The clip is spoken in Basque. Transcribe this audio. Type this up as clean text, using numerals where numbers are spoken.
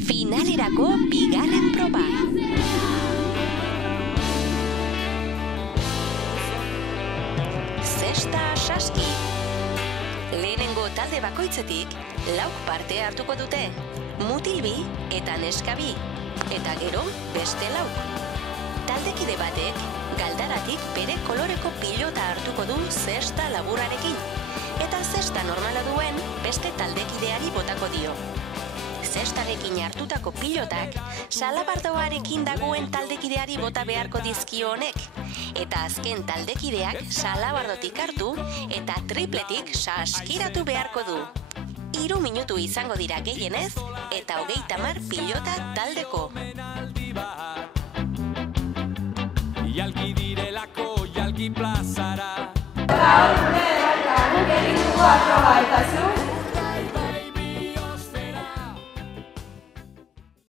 Finalerako bigarren proba. Zesta saski. Lehenengo talde bakoitzetik lauk parte hartuko dute. Mutil bi eta neska bi. Eta gero beste lauk. Taldekide batek galdaratik bere koloreko pilota hartuko du zesta laburrarekin. Eta zesta normala duen beste taldekideari botako dio. Zestarekin hartutako pilotak salabardoarekin dagoen taldekideari bota beharko dizkio honek. Eta azken taldekideak salabardotik hartu eta tripletik saskiratu beharko du. 3 minutu izango dira gehienez eta 30 pilota taldeko. Jalki direlako, jalki plazara. Eta hori gure, guk egin dugu akroba eta zu?